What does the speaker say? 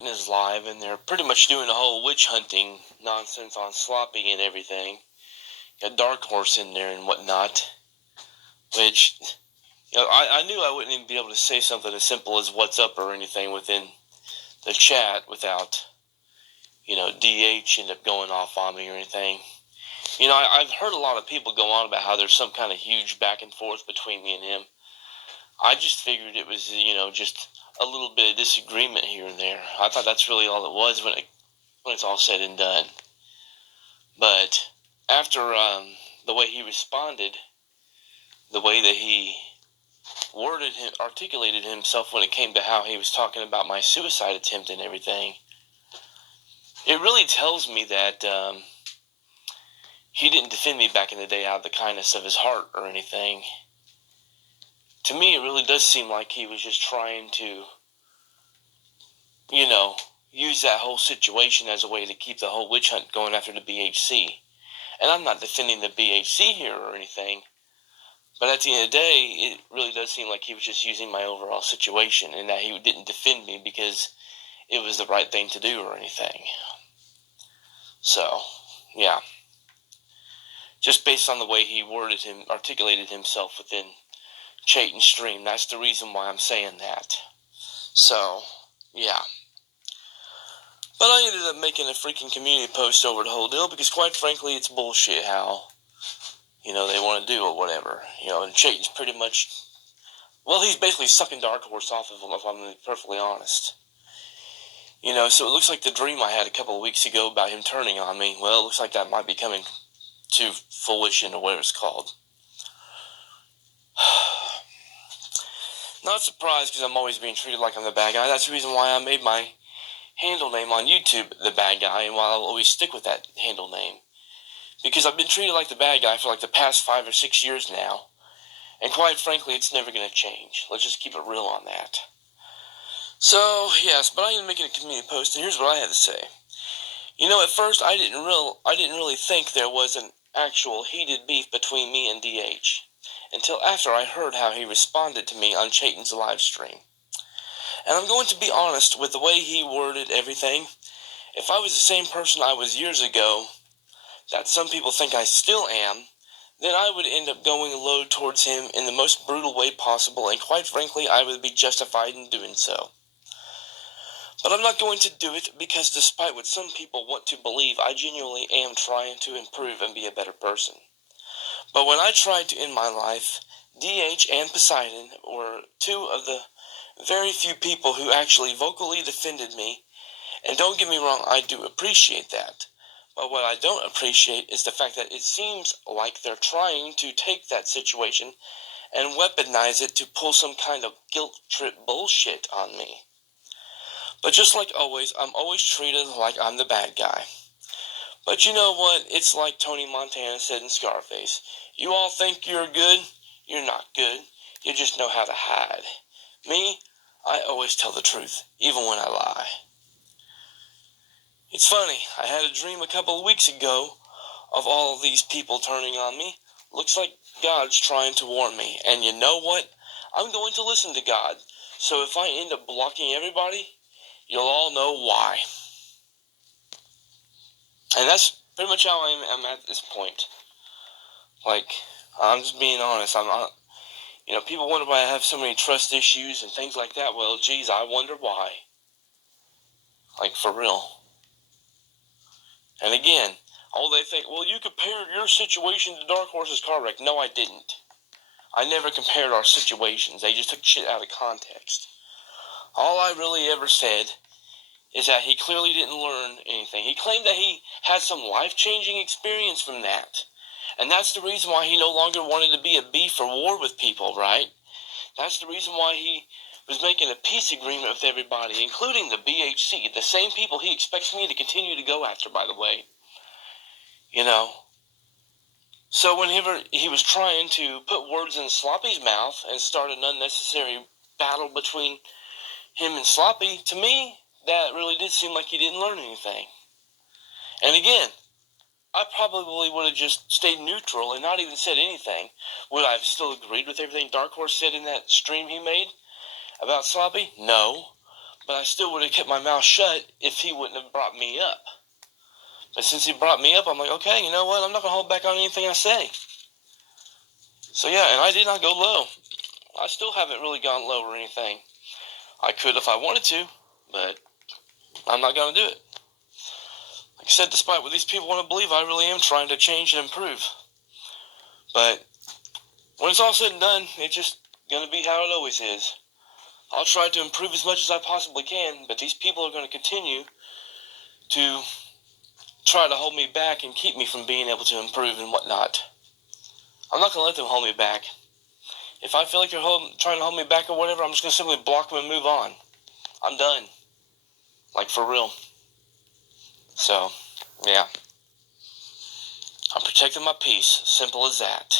is live, and they're pretty much doing the whole witch hunting nonsense on Sloppy and everything. Got Dark Horse in there and whatnot, which, I knew I wouldn't even be able to say something as simple as what's up or anything within the chat without, DH end up going off on me or anything. I've heard a lot of people go on about how there's some kind of huge back and forth between me and him. I just figured it was, just a little bit of disagreement here and there. I thought that's really all it was when it's all said and done. But after the way he responded, the way that he articulated himself when it came to how he was talking about my suicide attempt and everything, it really tells me that he didn't defend me back in the day out of the kindness of his heart or anything. To me, it really does seem like he was just trying to, use that whole situation as a way to keep the whole witch hunt going after the BHC. And I'm not defending the BHC here or anything, but at the end of the day, it really does seem like he was just using my overall situation and that he didn't defend me because it was the right thing to do or anything. So, yeah. Just based on the way he articulated himself within Chayton's stream, that's the reason why I'm saying that. So, yeah. But I ended up making a freaking community post over the whole deal because, quite frankly, it's bullshit how, they want to do or whatever. And Chayton's pretty much, well, he's basically sucking Dark Horse off of him, if I'm going to be perfectly honest. So it looks like the dream I had a couple of weeks ago about him turning on me, well, it looks like that might be coming to fruition or whatever it's called. Not surprised because I'm always being treated like I'm the bad guy. That's the reason why I made my handle name on YouTube the bad guy, and why I'll always stick with that handle name. Because I've been treated like the bad guy for like the past 5 or 6 years now. And quite frankly, it's never going to change. Let's just keep it real on that. So, yes, but I am making a community post, and here's what I had to say. At first, I didn't really think there was an actual heated beef between me and DH, until after I heard how he responded to me on Chayton's live stream. And I'm going to be honest with the way he worded everything. If I was the same person I was years ago, that some people think I still am, then I would end up going low towards him in the most brutal way possible, and quite frankly, I would be justified in doing so. But I'm not going to do it because despite what some people want to believe, I genuinely am trying to improve and be a better person. But when I tried to end my life, DH and Poseidon were two of the very few people who actually vocally defended me, and don't get me wrong, I do appreciate that. But what I don't appreciate is the fact that it seems like they're trying to take that situation and weaponize it to pull some kind of guilt trip bullshit on me. But just like always, I'm always treated like I'm the bad guy. But you know what? It's like Tony Montana said in Scarface. You all think you're good? You're not good. You just know how to hide. Me? I always tell the truth, even when I lie. It's funny, I had a dream a couple of weeks ago of all of these people turning on me. Looks like God's trying to warn me. And you know what? I'm going to listen to God. So if I end up blocking everybody, you'll all know why. And that's pretty much how I'm at this point. Like, I'm just being honest. I'm not, people wonder why I have so many trust issues and things like that. Well, geez, I wonder why. Like, for real. And again, they think, well, you compared your situation to Dark Horse's car wreck. No, I didn't. I never compared our situations. They just took shit out of context. All I really ever said is that he clearly didn't learn anything. He claimed that he had some life-changing experience from that. And that's the reason why he no longer wanted to be at beef or war with people, right? That's the reason why he was making a peace agreement with everybody, including the BHC, the same people he expects me to continue to go after, by the way. So whenever he was trying to put words in Sloppy's mouth and start an unnecessary battle between him and Sloppy, to me, that really did seem like he didn't learn anything. And again, I probably would have just stayed neutral and not even said anything. Would I have still agreed with everything Dark Horse said in that stream he made about Sloppy? No. but I still would have kept my mouth shut if he wouldn't have brought me up. But since he brought me up, I'm like, okay, you know what? I'm not going to hold back on anything I say. So yeah, and I did not go low. I still haven't really gone low or anything. I could if I wanted to, but I'm not going to do it. Like I said, despite what these people want to believe, I really am trying to change and improve. But when it's all said and done, it's just going to be how it always is. I'll try to improve as much as I possibly can, but these people are going to continue to try to hold me back and keep me from being able to improve and whatnot. I'm not going to let them hold me back. If I feel like they're trying to hold me back or whatever, I'm just going to simply block them and move on. I'm done. Like, for real. So, yeah. I'm protecting my peace. Simple as that.